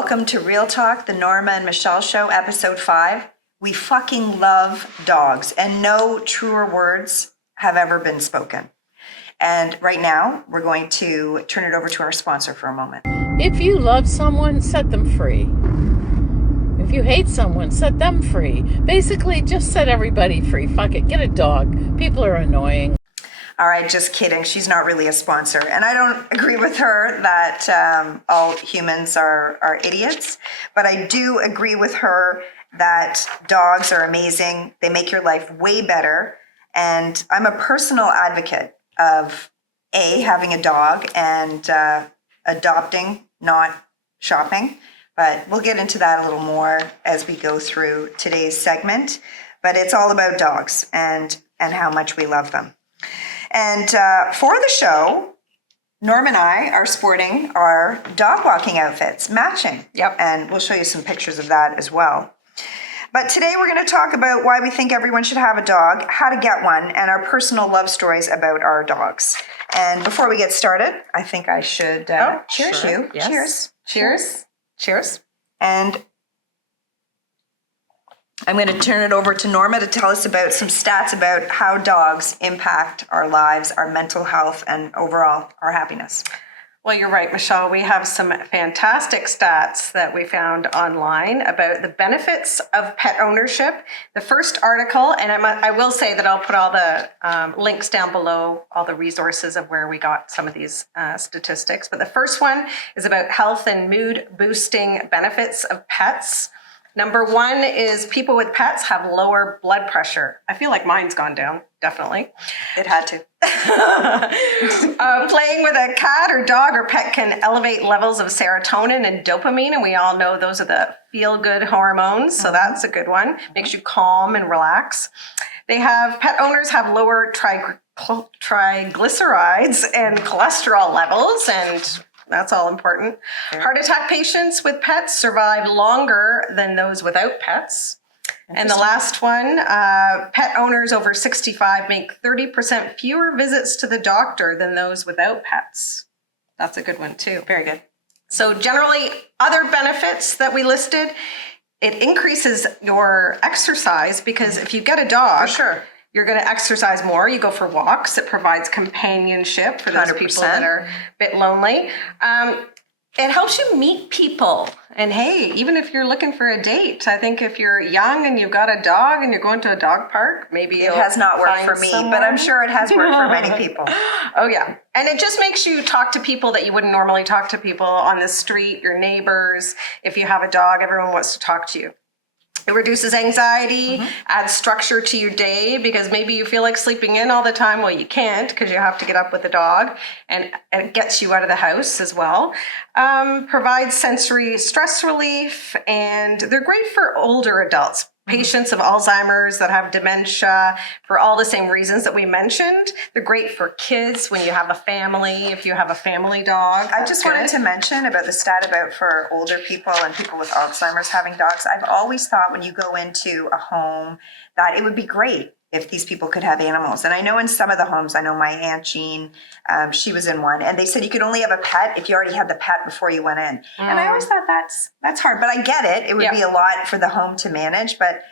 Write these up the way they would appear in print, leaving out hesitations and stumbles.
Welcome to Real Talk, the Norma and Michelle Show, episode 5. We fucking love dogs, and no truer words have ever been spoken. And right now, we're going to turn it over to our sponsor for a moment. If you love someone, set them free. If you hate someone, set them free. Basically, just set everybody free. Fuck it, get a dog. People are annoying. All right, just kidding. She's not really a sponsor. And I don't agree with her that all humans are idiots. But I do agree with her that dogs are amazing. They make your life way better. And I'm a personal advocate of having a dog and adopting, not shopping. But we'll get into that a little more as we go through today's segment. But it's all about dogs and how much we love them. And for the show, Norma and I are sporting our dog walking outfits, matching. Yep. And we'll show you some pictures of that as well. But today we're going to talk about why we think everyone should have a dog, how to get one, and our personal love stories about our dogs. And before we get started, I think I should cheers sure. you. Yes. Cheers. Cheers. Cheers. And I'm going to turn it over to Norma to tell us about some stats about how dogs impact our lives, our mental health, and overall our happiness. Well, you're right, Michelle. We have some fantastic stats that we found online about the benefits of pet ownership. The first article, and I will say that I'll put all the links down below, all the resources of where we got some of these statistics. But the first one is about health and mood boosting benefits of pets. Number 1 is people with pets have lower blood pressure. I feel like mine's gone down, definitely. It had to. Playing with a cat or dog or pet can elevate levels of serotonin and dopamine, and we all know those are the feel-good hormones, so that's a good one. Makes you calm and relax. Pet owners have lower triglycerides and cholesterol levels, and that's all important. Yeah. Heart attack patients with pets survive longer than those without pets. And the last one, pet owners over 65 make 30% fewer visits to the doctor than those without pets. That's a good one too. Very good. So generally, other benefits that we listed, it increases your exercise because if you get a dog, for sure, you're going to exercise more. You go for walks. It provides companionship for those 100%. people that are a bit lonely. It helps you meet people. And hey, even if you're looking for a date, I think if you're young and you've got a dog and you're going to a dog park, maybe it has not worked for me, but I'm sure it has worked for many people. Oh yeah. And it just makes you talk to people that you wouldn't normally talk to, people on the street, your neighbors. If you have a dog, everyone wants to talk to you. It reduces anxiety, adds structure to your day because maybe you feel like sleeping in all the time. Well, you can't because you have to get up with the dog, and it gets you out of the house as well. Provides sensory stress relief, and they're great for older adults. Patients of Alzheimer's that have dementia, for all the same reasons that we mentioned. They're great for kids when you have a family, if you have a family dog. I just wanted to mention about the stat about for older people and people with Alzheimer's having dogs. I've always thought when you go into a home that it would be great if these people could have animals. And I know in some of the homes, I know my Aunt Jean, she was in one, and they said you could only have a pet if you already had the pet before you went in. And I always thought that's hard, but I get it. It would be a lot for the home to manage, but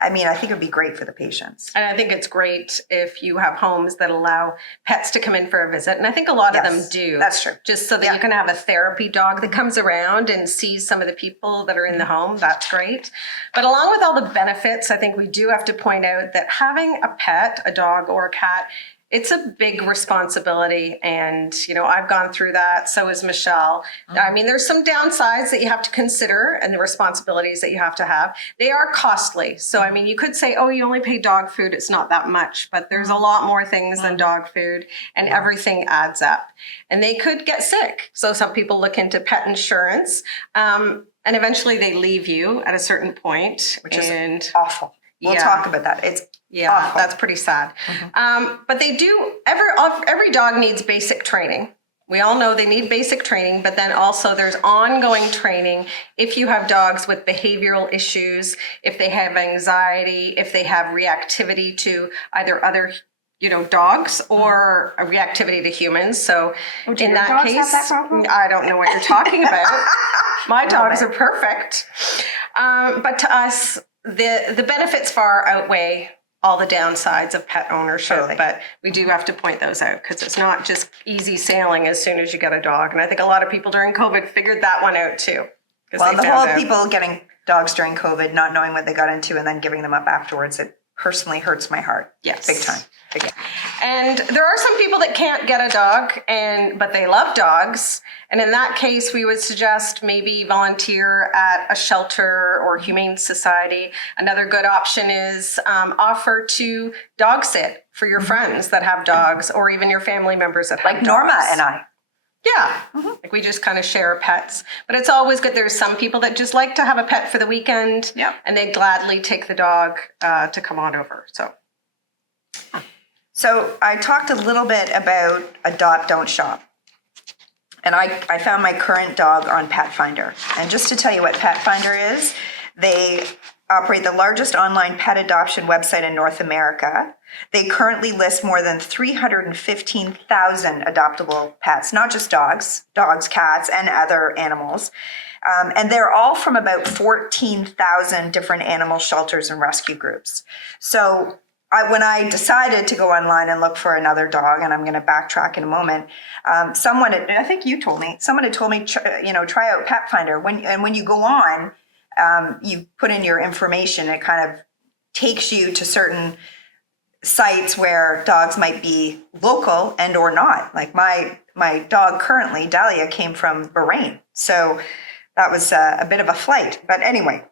I mean, I think it would be great for the patients. And I think it's great if you have homes that allow pets to come in for a visit. And I think a lot of them do. That's true. Just so that you can have a therapy dog that comes around and sees some of the people that are in the home. That's great. But along with all the benefits, I think we do have to point out that having a pet, a dog or a cat, it's a big responsibility. And, you know, I've gone through that. So has Michelle. I mean, there's some downsides that you have to consider and the responsibilities that you have to have. They are costly. So, I mean, you could say, oh, you only pay dog food. It's not that much, but there's a lot more things than dog food, and everything adds up. And they could get sick. So some people look into pet insurance, and eventually they leave you at a certain point. Which is awful. We'll talk about that. It's awful. That's pretty sad. But they do, every dog needs basic training. We all know they need basic training, but then also there's ongoing training if you have dogs with behavioral issues, if they have anxiety, if they have reactivity to either other dogs or a reactivity to humans. So in that case, I don't know what you're talking about. My dogs are perfect. But to us, the benefits far outweigh all the downsides of pet ownership. Totally. But we do have to point those out because it's not just easy sailing as soon as you get a dog. And I think a lot of people during COVID figured that one out too. Well, the whole people getting dogs during COVID, not knowing what they got into and then giving them up afterwards, it personally hurts my heart. Yes. Big time. Big. And there are some people that can't get a dog, but they love dogs. And in that case, we would suggest maybe volunteer at a shelter or humane society. Another good option is offer to dog sit for your friends that have dogs, or even your family members that have Like dogs. Norma and I. Yeah, like we just kind of share pets. But it's always good. There's some people that just like to have a pet for the weekend, and they'd gladly take the dog to come on over. So I talked a little bit about adopt, don't shop. And I found my current dog on Pet Finder. And just to tell you what Pet Finder is, they operate the largest online pet adoption website in North America. They currently list more than 315,000 adoptable pets, not just dogs, cats, and other animals. And they're all from about 14,000 different animal shelters and rescue groups. So when I decided to go online and look for another dog, and I'm going to backtrack in a moment, someone had told me, try out Pet Finder. When you go on, you put in your information, it kind of takes you to certain sites where dogs might be local and or not. Like my dog currently, Dahlia, came from Bahrain. So that was a bit of a flight. But anyway,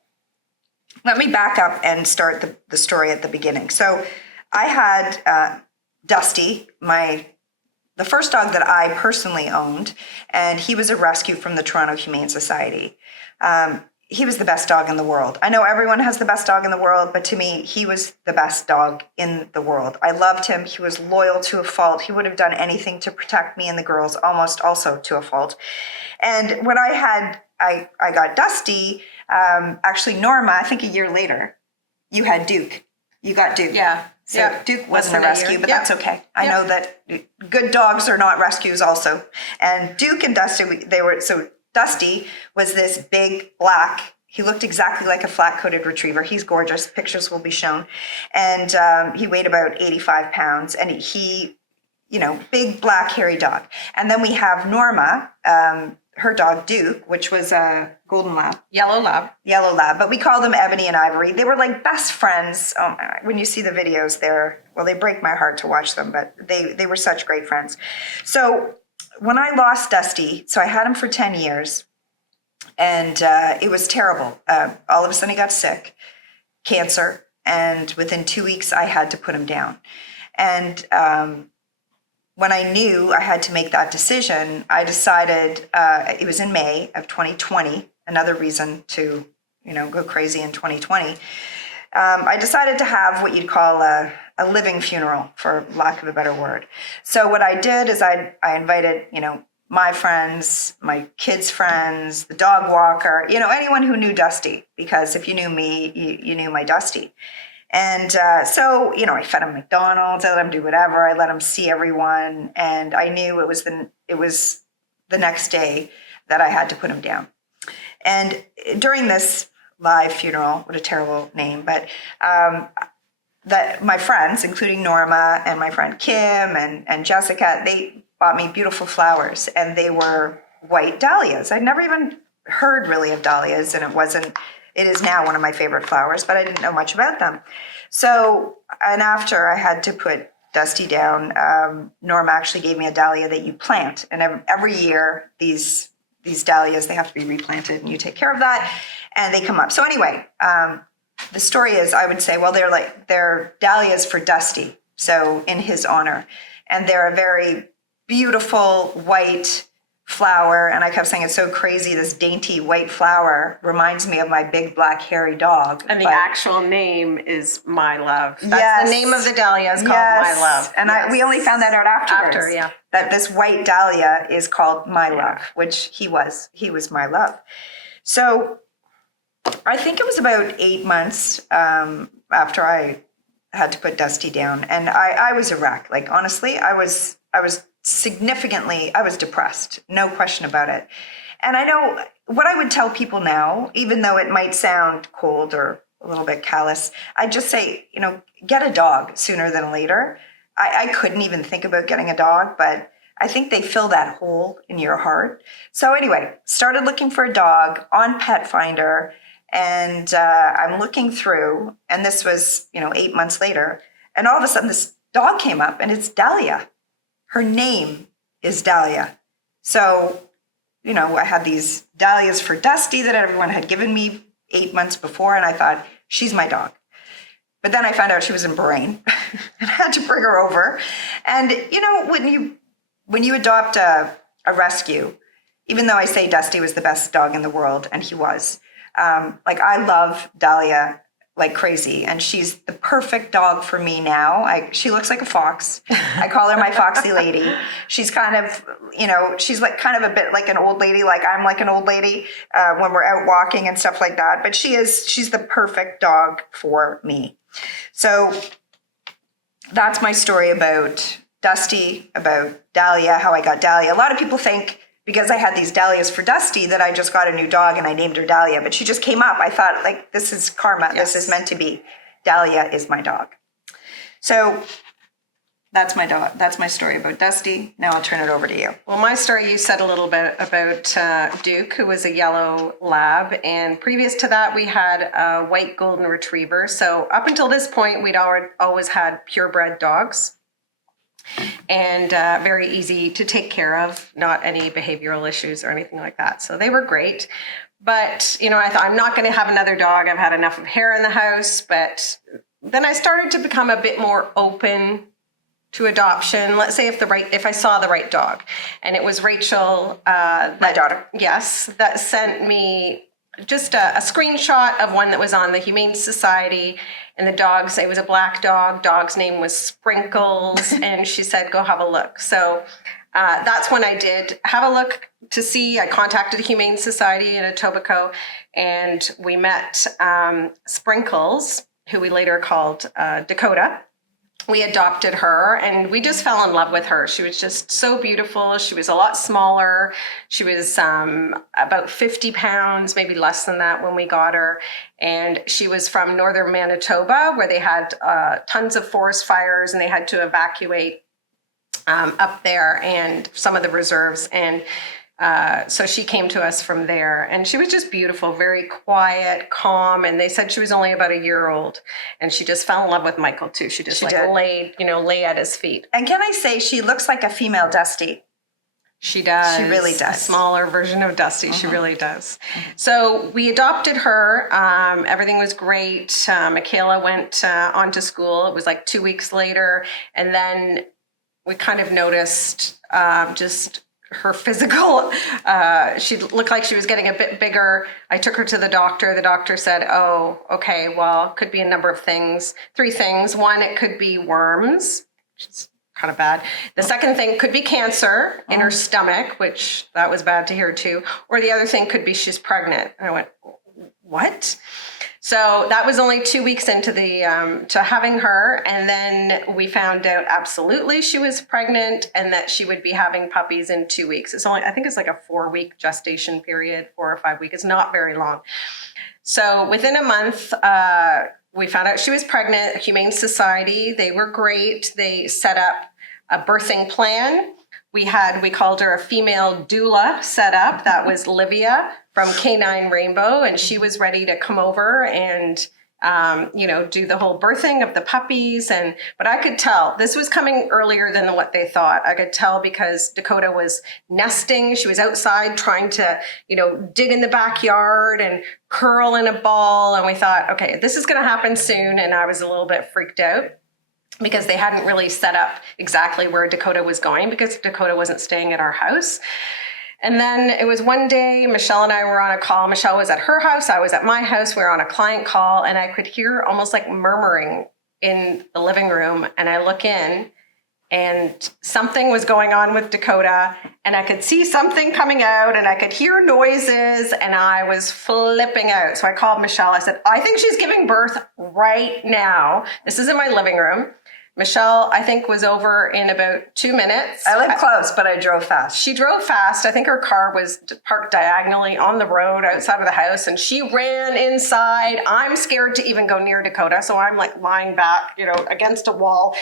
let me back up and start the story at the beginning. So I had Dusty, the first dog that I personally owned, and he was a rescue from the Toronto Humane Society. He was the best dog in the world. I know everyone has the best dog in the world, but to me, he was the best dog in the world. I loved him. He was loyal to a fault. He would have done anything to protect me and the girls, almost also to a fault. And when I got Dusty, actually Norma, I think a year later, you had Duke. You got Duke. Yeah. So Duke wasn't a rescue, but that's okay. I know that good dogs are not rescues also. And Duke and Dusty, Dusty was this big black, he looked exactly like a flat-coated retriever. He's gorgeous. Pictures will be shown. And he weighed about 85 pounds. And he, big black hairy dog. And then we have Norma, her dog Duke, which was a golden lab. Yellow lab. But we call them Ebony and Ivory. They were like best friends. When you see the videos, they break my heart to watch them, but they were such great friends. So when I lost Dusty, so I had him for 10 years, and it was terrible. All of a sudden he got sick, cancer, and within 2 weeks I had to put him down. And when I knew I had to make that decision, I decided, it was in May of 2020, another reason to, go crazy in 2020. I decided to have what you'd call a living funeral, for lack of a better word. So what I did is I invited, my friends, my kids' friends, the dog walker, anyone who knew Dusty, because if you knew me, you knew my Dusty. And so, I fed him McDonald's, I let him do whatever, I let him see everyone, and I knew it was the next day that I had to put him down. And during this live funeral, what a terrible name, but that my friends, including Norma and my friend Kim and Jessica, they bought me beautiful flowers, and they were white dahlias. I'd never even heard really of dahlias, and it is now one of my favorite flowers, but I didn't know much about them. So, and after I had to put Dusty down, Norma actually gave me a dahlia that you plant, and every year these dahlias, they have to be replanted, and you take care of that, and they come up. So anyway, the story is, I would say, well, they're dahlias for Dusty, so in his honor. And they're a very beautiful white flower. And I kept saying, it's so crazy, this dainty white flower reminds me of my big black hairy dog. And the actual name is My Love. That's the name of the dahlia is called My Love. And we only found that out afterwards. After. That this white dahlia is called My Love, which he was my love. So I think it was about 8 months after I had to put Dusty down, and I was a wreck. Like, honestly, I was depressed, no question about it. And I know what I would tell people now, even though it might sound cold or a little bit callous, I'd just say, get a dog sooner than later. I couldn't even think about getting a dog, but I think they fill that hole in your heart. So anyway, started looking for a dog on Pet Finder, and I'm looking through, and this was, 8 months later, and all of a sudden this dog came up, and it's Dahlia. Her name is Dahlia. So, I had these Dahlias for Dusty that everyone had given me 8 months before, and I thought, she's my dog. But then I found out she was in Bahrain, and I had to bring her over. And, when you adopt a rescue, even though I say Dusty was the best dog in the world, and he was, I love Dahlia like crazy, and she's the perfect dog for me now. She looks like a fox. I call her my foxy lady. She's kind of, she's like kind of a bit like an old lady, like I'm like an old lady when we're out walking and stuff like that. But she's the perfect dog for me. So that's my story about Dusty, about Dahlia, how I got Dahlia. A lot of people think because I had these Dahlias for Dusty that I just got a new dog and I named her Dahlia, but she just came up. I thought, this is karma. Yes. This is meant to be. Dahlia is my dog. So that's my dog. That's my story about Dusty. Now I'll turn it over to you. Well, my story, you said a little bit about Duke, who was a yellow lab. And previous to that, we had a white golden retriever. So up until this point, we'd always had purebred dogs. And very easy to take care of, not any behavioral issues or anything like that. So they were great. But, I thought, I'm not going to have another dog. I've had enough of hair in the house. But then I started to become a bit more open to adoption. Let's say if I saw the right dog. And it was Rachel. My daughter. Yes, that sent me just a screenshot of one that was on the Humane Society, and it was a black dog. Dog's name was Sprinkles, and she said, go have a look. So that's when I did have a look to see. I contacted the Humane Society in Etobicoke, and we met Sprinkles, who we later called Dakota. We adopted her, and we just fell in love with her. She was just so beautiful. She was a lot smaller. She was about 50 pounds, maybe less than that when we got her. And she was from northern Manitoba, where they had tons of forest fires, and they had to evacuate up there and some of the reserves. And so she came to us from there, and she was just beautiful, very quiet, calm. And they said she was only about a year old, and she just fell in love with Michael too. She just lay at his feet. And can I say, she looks like a female Dusty. She does. She really does. A smaller version of Dusty. She really does. So we adopted her. Everything was great. Michaela went on to school. It was like 2 weeks later. And then we kind of noticed just her physical, she looked like she was getting a bit bigger. I took her to the doctor. The doctor said, oh, okay, well, could be a number of things. 3 things. One, it could be worms, which is kind of bad. The second thing could be cancer in her stomach, which that was bad to hear too. Or the other thing could be she's pregnant. And I went, what? So that was only 2 weeks into to having her. And then we found out absolutely she was pregnant and that she would be having puppies in 2 weeks. I think it's like a 4-week gestation period, 4 or 5 weeks. It's not very long. So within a month, we found out she was pregnant. Humane Society, they were great. They set up a birthing plan. We called her a female doula set up. That was Livia from Canine Rainbow, and she was ready to come over and do the whole birthing of the puppies. But I could tell this was coming earlier than what they thought. I could tell because Dakota was nesting. She was outside trying to, dig in the backyard and curl in a ball. And we thought, okay, this is going to happen soon. And I was a little bit freaked out, because they hadn't really set up exactly where Dakota was going, because Dakota wasn't staying at our house. And then it was one day, Michelle and I were on a call. Michelle was at her house. I was at my house. We were on a client call, and I could hear almost like murmuring in the living room. And I look in, and something was going on with Dakota, and I could see something coming out, and I could hear noises, and I was flipping out. So I called Michelle. I said, I think she's giving birth right now. This is in my living room. Michelle, I think, was over in about 2 minutes. I live close, but I drove fast. She drove fast. I think her car was parked diagonally on the road outside of the house, and she ran inside. I'm scared to even go near Dakota, so I'm like lying back, against a wall.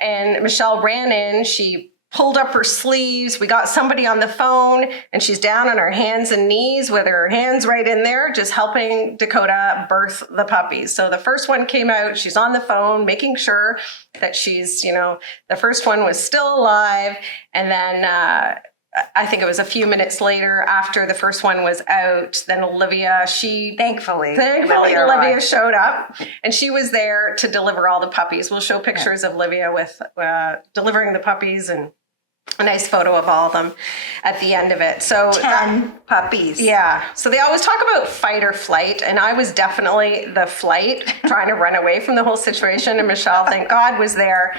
And Michelle ran in. She pulled up her sleeves. We got somebody on the phone, and she's down on her hands and knees with her hands right in there, just helping Dakota birth the puppies. So the first one came out. She's on the phone, making sure that she's, the first one was still alive. And then I think it was a few minutes later after the first one was out, then Olivia, thankfully Olivia showed up, and she was there to deliver all the puppies. We'll show pictures of Olivia with delivering the puppies, and a nice photo of all of them at the end of it. So 10 puppies. Yeah. So they always talk about fight or flight, and I was definitely the flight, trying to run away from the whole situation. And Michelle, thank God, was there.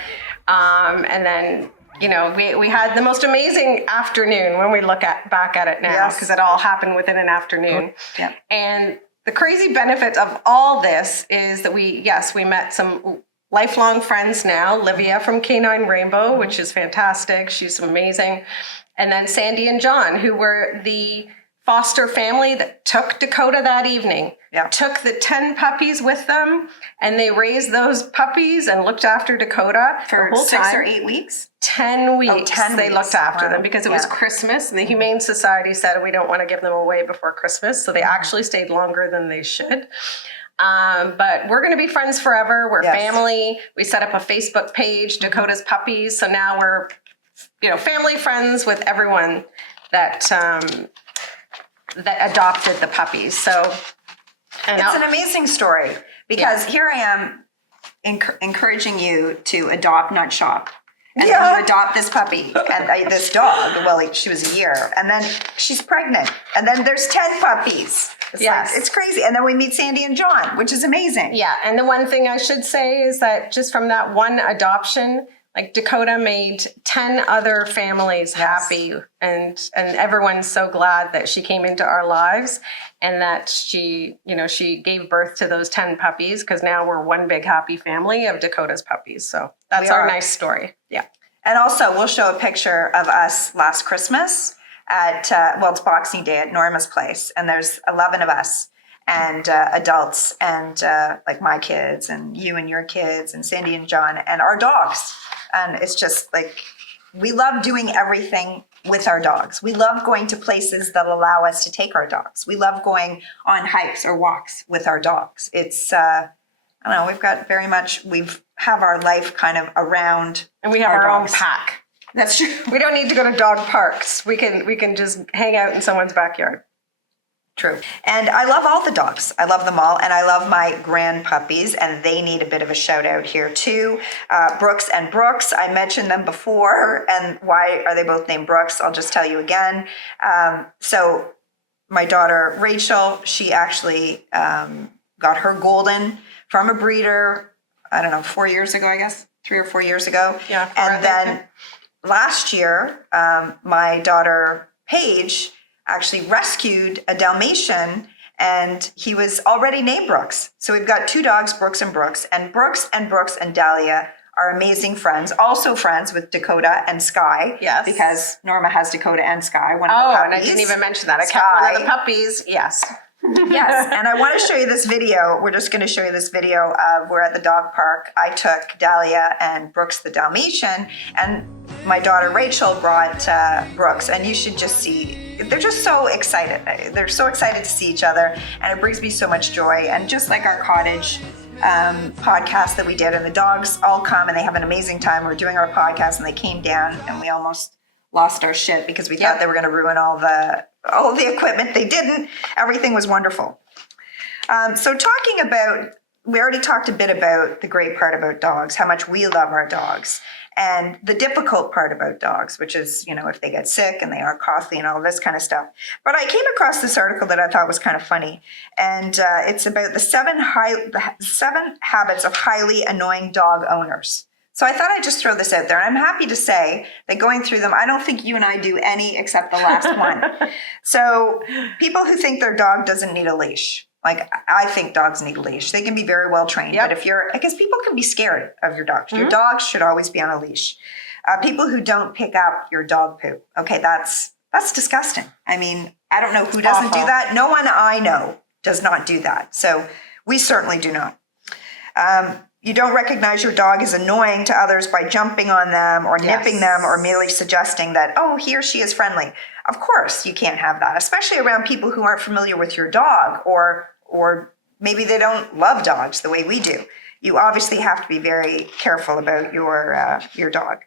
And then, we had the most amazing afternoon when we look back at it now, because it all happened within an afternoon. Yeah. And the crazy benefit of all this is that we met some lifelong friends now. Livia from Canine Rainbow, which is fantastic. She's amazing. And then Sandy and John, who were the foster family that took Dakota that evening. Yeah. Took the 10 puppies with them, and they raised those puppies and looked after Dakota For the whole 6 time. or 8 weeks? 10 weeks. 10 they weeks. looked after Wow. them because it was Christmas, and the Humane Society said we don't want to give them away before Christmas. So they actually stayed longer than they should. But we're going to be friends forever. We're family. We set up a Facebook page, Dakota's Puppies. So now we're, family friends with everyone that that adopted the puppies. So It's an amazing story, because here I am encouraging you to adopt, not shop. And then you adopt this puppy and this dog. Well, she was a year, and then she's pregnant, and then there's 10 puppies. It's crazy. And then we meet Sandy and John, which is amazing. Yeah. And the one thing I should say is that just from that one adoption, like Dakota made 10 other families happy, and everyone's so glad that she came into our lives, and that she gave birth to those 10 puppies, because now we're one big happy family of Dakota's puppies. So that's our nice story. Yeah. And also, we'll show a picture of us last Christmas at, it's Boxing Day at Norma's place. And there's 11 of us, and adults, and like my kids and you and your kids and Sandy and John and our dogs. And it's just like, we love doing everything with our dogs. We love going to places that allow us to take our dogs. We love going on hikes or walks with our dogs. It's, I don't know, we have our life kind of around. And we have our own dogs. pack. That's true. We don't need to go to dog parks. We can just hang out in someone's backyard. True. And I love all the dogs. I love them all. And I love my grand puppies, and they need a bit of a shout out here too. Brooks and Brooks, I mentioned them before. And why are they both named Brooks? I'll just tell you again. So my daughter, Rachel, she actually got her golden from a breeder, I don't know, 4 years ago, I guess, 3 or 4 years ago. Yeah. And then last year, my daughter, Paige, actually rescued a Dalmatian, and he was already named Brooks. So we've got 2 dogs, Brooks and Brooks, and Brooks and Dahlia are amazing friends, also friends with Dakota and Sky. Yes. Because Norma has Dakota and Sky, one of the Oh, puppies. and I didn't even mention that. I kept one of the puppies. Yes. Yes, and I want to show you this video. We're just going to show you this video of we're at the dog park. I took Dahlia and Brooks the Dalmatian, and my daughter Rachel brought Brooks, and you should just see. They're just so excited. They're so excited to see each other, and it brings me so much joy. And just like our cottage podcast that we did, and the dogs all come and they have an amazing time. We're doing our podcast, and they came down, and we almost lost our shit because we thought they were going to ruin all the equipment. They didn't. Everything was wonderful. So talking about, we already talked a bit about the great part about dogs, how much we love our dogs, and the difficult part about dogs, which is, if they get sick and they are costly and all this kind of stuff. But I came across this article that I thought was kind of funny, and it's about the 7 habits of highly annoying dog owners. So I thought I'd just throw this out there. And I'm happy to say that going through them, I don't think you and I do any except the last one. So people who think their dog doesn't need a leash. Like, I think dogs need a leash. They can be very well trained, Yep. but because people can be scared of your dogs. Your dog should always be on a leash. People who don't pick up your dog poop, okay, that's disgusting. I mean, I don't know who doesn't do Awful. that. No one I know does not do that. So we certainly do not. You don't recognize your dog as annoying to others by jumping on them or nipping them or merely suggesting that, oh, he or she is friendly. Of course, you can't have that, especially around people who aren't familiar with your dog or maybe they don't love dogs the way we do. You obviously have to be very careful about your dog.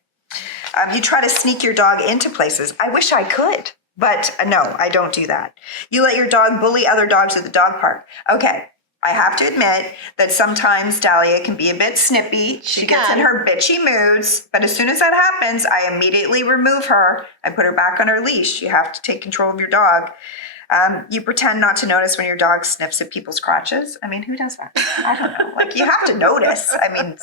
You try to sneak your dog into places. I wish I could, but no, I don't do that. You let your dog bully other dogs at the dog park. Okay. I have to admit that sometimes Dahlia can be a bit snippy. She gets in her bitchy moods, but as soon as that happens, I immediately remove her. I put her back on her leash. You have to take control of your dog. You pretend not to notice when your dog sniffs at people's crotches. I mean, who does that? I don't know. Like, you have to notice. I mean,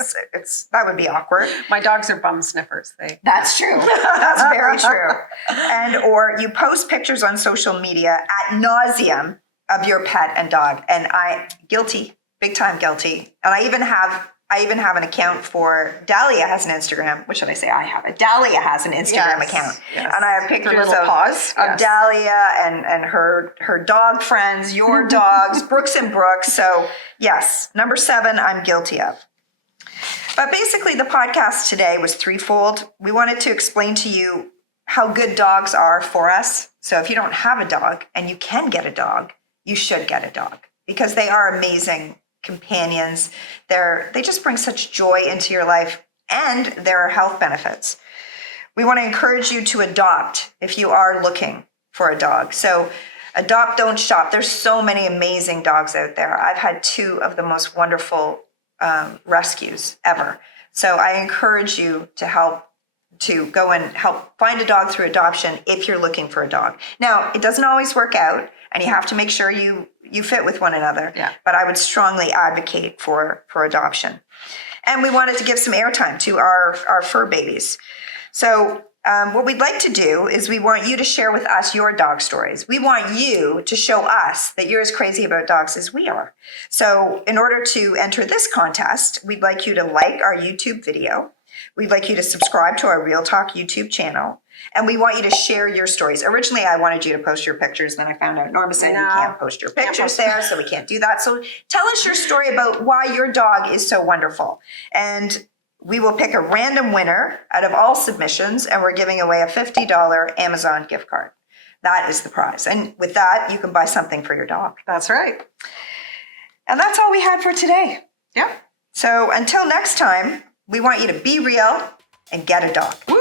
that would be awkward. My dogs are bum sniffers. That's true. That's very true. Or you post pictures on social media ad nauseum of your pet and dog, and guilty, big time guilty. And I even have an account for Dahlia has an Instagram. What should I say? Dahlia has an Instagram account, and I have pictures of Dahlia and her dog friends, your dogs, Brooks and Brooks. So yes, number 7, I'm guilty of. But basically, the podcast today was threefold. We wanted to explain to you how good dogs are for us. So if you don't have a dog and you can get a dog, you should get a dog because they are amazing companions. They just bring such joy into your life, and there are health benefits. We want to encourage you to adopt if you are looking for a dog. So adopt, don't shop. There's so many amazing dogs out there. I've had 2 of the most wonderful rescues ever. So I encourage you to go and help find a dog through adoption if you're looking for a dog. Now, it doesn't always work out, and you have to make sure you fit with one another. Yeah. But I would strongly advocate for adoption. And we wanted to give some airtime to our fur babies. So what we'd like to do is we want you to share with us your dog stories. We want you to show us that you're as crazy about dogs as we are. So in order to enter this contest, we'd like you to like our YouTube video. We'd like you to subscribe to our Real Talk YouTube channel. And we want you to share your stories. Originally, I wanted you to post your pictures. Then I found out Norma said you can't post your pictures there, so we can't do that. So tell us your story about why your dog is so wonderful. And we will pick a random winner out of all submissions, and we're giving away a $50 Amazon gift card. That is the prize. And with that, you can buy something for your dog. That's right. And that's all we had for today. Yeah. So until next time, we want you to be real and get a dog. Woo!